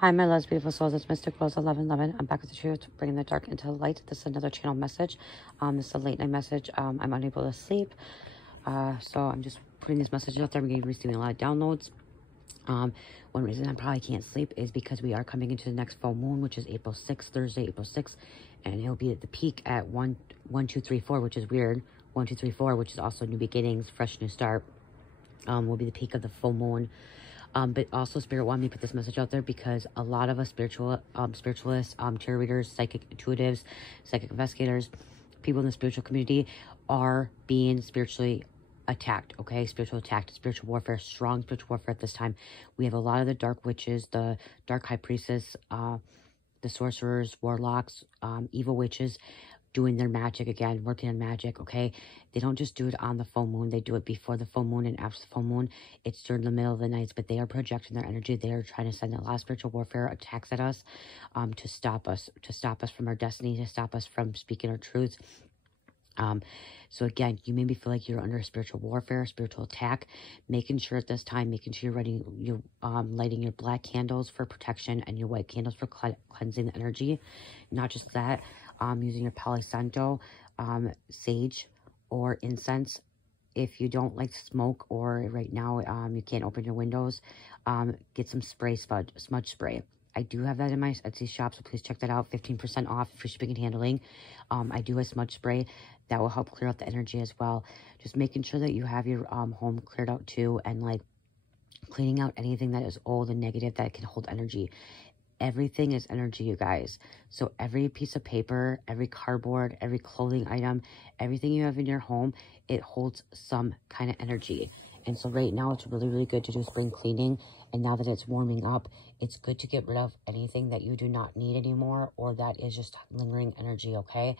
Hi, my loves, beautiful souls. It's Mystic Rose 1111. I'm back with the truth, bringing the dark into the light. This is another channel message. This is a late night message. I'm unable to sleep. So I'm just putting this message out there. I'm receiving a lot of downloads. One reason I probably can't sleep is because we are coming into the next full moon, which is April 6th, Thursday, April 6th. And it'll be at the peak at 1, 2, 3, 4, which is weird. 1, 2, 3, 4, which is also new beginnings, fresh new start. Will be the peak of the full moon. But also Spirit wanted me to put this message out there because a lot of us spiritualists, tarot readers, psychic intuitives, psychic investigators, people in the spiritual community are being spiritually attacked, okay? Spiritual attack, spiritual warfare, strong spiritual warfare at this time. We have a lot of the dark witches, the dark high priestess, the sorcerers, warlocks, evil witches, doing their magic again, working on magic, okay? They don't just do it on the full moon. They do it before the full moon and after the full moon. It's during the middle of the nights, but they are projecting their energy. They are trying to send a lot of spiritual warfare attacks at us to stop us from our destiny, to stop us from speaking our truths. So again, you maybe feel like you're under spiritual warfare, spiritual attack, making sure at this time, making sure you're lighting your black candles for protection and your white candles for cleansing the energy. Not just that, using your Palo Santo, sage, or incense. If you don't like smoke, or right now you can't open your windows, get some smudge spray. I do have that in my Etsy shop, so please check that out. 15% off, free shipping and handling. I do a smudge spray that will help clear out the energy as well. Just making sure that you have your home cleared out too, and like cleaning out anything that is old and negative that can hold energy. Everything is energy, you guys. So every piece of paper, every cardboard, every clothing item, everything you have in your home, it holds some kind of energy. And so right now it's really, really good to do spring cleaning. And now that it's warming up, it's good to get rid of anything that you do not need anymore, or that is just lingering energy, okay?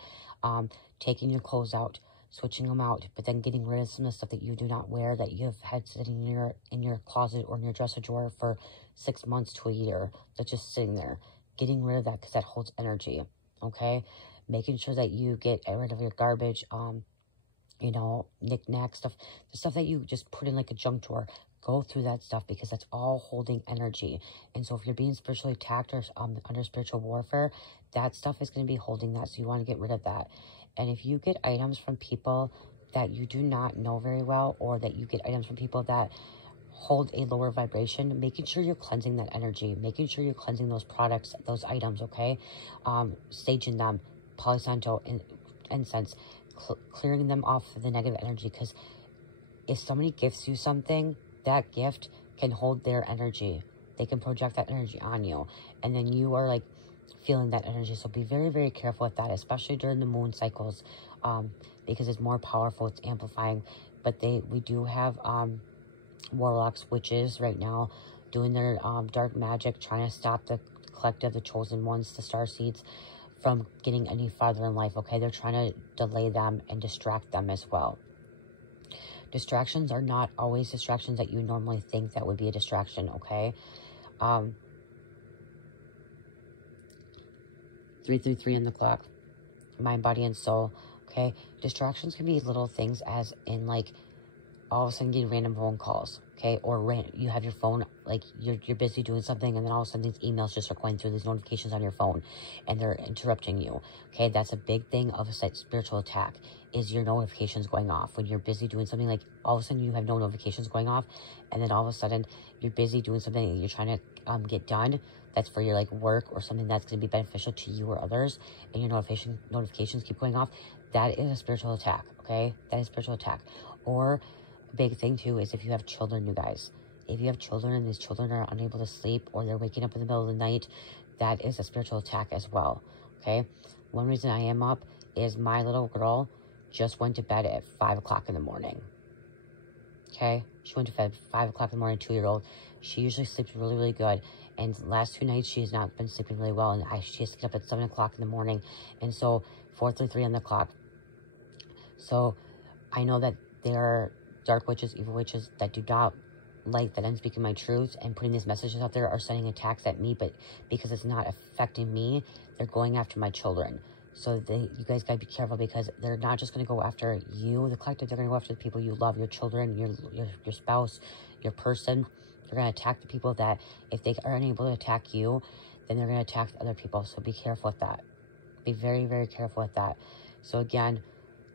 Taking your clothes out, switching them out, but then getting rid of some of the stuff that you do not wear, that you have had sitting in your closet or in your dresser drawer for 6 months to a year, that's just sitting there. Getting rid of that because that holds energy, okay? Making sure that you get rid of your garbage, you know, knick-knack stuff, the stuff that you just put in like a junk drawer. Go through that stuff because that's all holding energy. And so if you're being spiritually attacked or under spiritual warfare, that stuff is going to be holding that. So you want to get rid of that. And if you get items from people that you do not know very well, or that you get items from people that hold a lower vibration, making sure you're cleansing that energy, making sure you're cleansing those products, those items, okay? Staging them, Palo Santo, incense, clearing them off the negative energy. Because if somebody gifts you something, that gift can hold their energy. They can project that energy on you. And then you are like feeling that energy. So be very, very careful with that, especially during the moon cycles, because it's more powerful, it's amplifying. But we do have warlocks, witches right now doing their dark magic, trying to stop the collective, the chosen ones, the starseeds, from getting any farther in life, okay? They're trying to delay them and distract them as well. Distractions are not always distractions that you normally think that would be a distraction, okay? 333 on the clock. Mind, body, and soul, okay? Distractions can be little things, as in like all of a sudden getting random phone calls, okay? Or you have your phone, like you're busy doing something, and then all of a sudden these emails just are going through, these notifications on your phone, and they're interrupting you, okay? That's a big thing of a spiritual attack, is your notifications going off. When you're busy doing something, like all of a sudden you have no notifications going off, and then all of a sudden you're busy doing something that you're trying to get done, that's for your like work or something that's going to be beneficial to you or others, and your notifications keep going off. That is a spiritual attack, okay? That is a spiritual attack. Or big thing too is if you have children, you guys. If you have children and these children are unable to sleep, or they're waking up in the middle of the night, that is a spiritual attack as well, okay? One reason I am up is my little girl just went to bed at 5 o'clock in the morning, okay? She went to bed at 5 o'clock in the morning, 2-year-old. She usually sleeps really, really good. And the last 2 nights, she has not been sleeping really well. And she has to get up at 7 o'clock in the morning. And so 4:33 on the clock. So I know that there are dark witches, evil witches that do not like that I'm speaking my truth and putting these messages out there, are sending attacks at me, but because it's not affecting me, they're going after my children. So you guys gotta be careful, because they're not just gonna go after you, the collective, they're gonna go after the people you love, your children, your spouse, your person, They're going to attack the people that, if they are unable to attack you, then they're going to attack other people. So be careful with that. Be very, very careful with that. So again,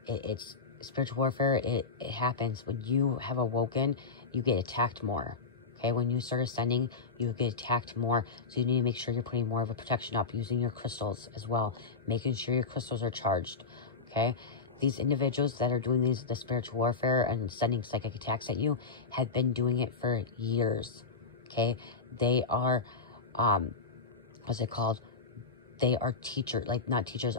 it's spiritual warfare. It happens when you have awoken, you get attacked more. Okay, when you start ascending, you get attacked more. So you need to make sure you're putting more of a protection up, using your crystals as well, making sure your crystals are charged. Okay, these individuals that are doing the spiritual warfare and sending psychic attacks at you have been doing it for years. Okay, they are, what's it called? They are teachers, like not teachers,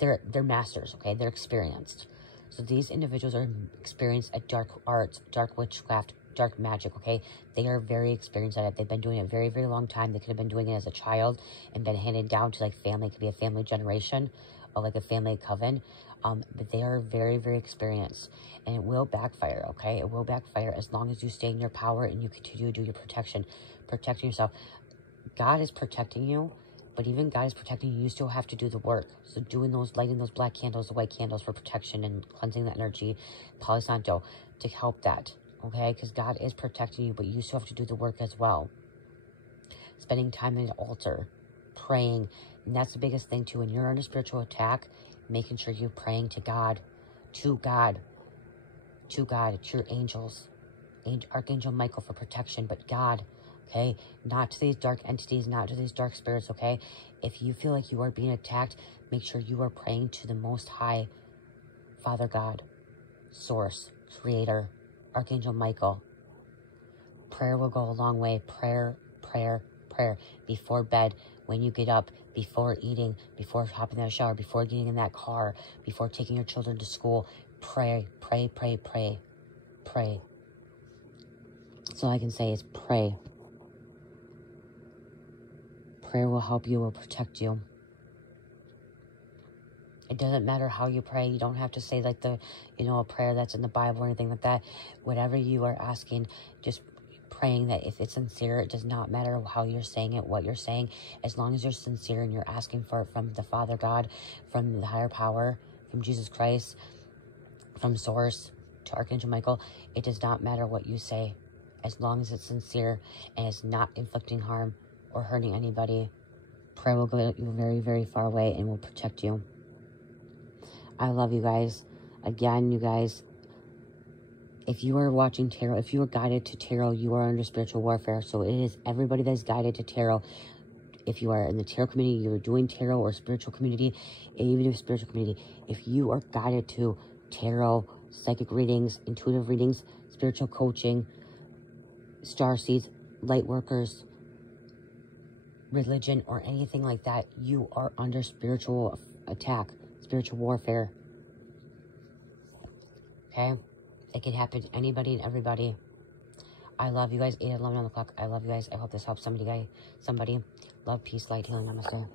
they're masters, okay? They're experienced. So these individuals are experienced at dark arts, dark witchcraft, dark magic, okay? They are very experienced at it. They've been doing it a very, very long time. They could have been doing it as a child and been handed down to like family. It could be a family generation or like a family coven. But they are very, very experienced, and it will backfire, okay? It will backfire as long as you stay in your power and you continue to do your protection, protecting yourself. God is protecting you. But even God is protecting you, you still have to do the work. So doing those, lighting those black candles, the white candles for protection and cleansing the energy, Palo Santo, to help that, okay? Because God is protecting you, but you still have to do the work as well. Spending time in the altar, praying, and that's the biggest thing too. When you're under spiritual attack, making sure you're praying to God, to your angels, Archangel Michael for protection, but God, okay? Not to these dark entities, not to these dark spirits, okay? If you feel like you are being attacked, make sure you are praying to the Most High, Father God, Source, Creator, Archangel Michael. Prayer will go a long way. Prayer, prayer, prayer. Before bed, when you get up, before eating, before hopping in the shower, before getting in that car, before taking your children to school, pray, pray, pray, pray, pray. So all I can say is pray. Prayer will help you, will protect you. It doesn't matter how you pray. You don't have to say like the, a prayer that's in the Bible or anything like that. Whatever you are asking, just praying that if it's sincere, it does not matter how you're saying it, what you're saying. As long as you're sincere and you're asking for it from the Father God, from the higher power, from Jesus Christ, from Source to Archangel Michael, it does not matter what you say. As long as it's sincere and it's not inflicting harm or hurting anybody, prayer will go you very, very far away and will protect you. I love you guys. Again, you guys, if you are watching tarot, if you are guided to tarot, you are under spiritual warfare. So it is everybody that is guided to tarot. If you are in the tarot community, you're doing tarot or spiritual community, even if spiritual community, if you are guided to tarot, psychic readings, intuitive readings, spiritual coaching, starseeds, light workers, religion, or anything like that, you are under spiritual attack, spiritual warfare. Okay? It can happen to anybody and everybody. I love you guys. 8 at 11 on the clock. I love you guys. I hope this helps somebody. Love, peace, light, healing. Namaste.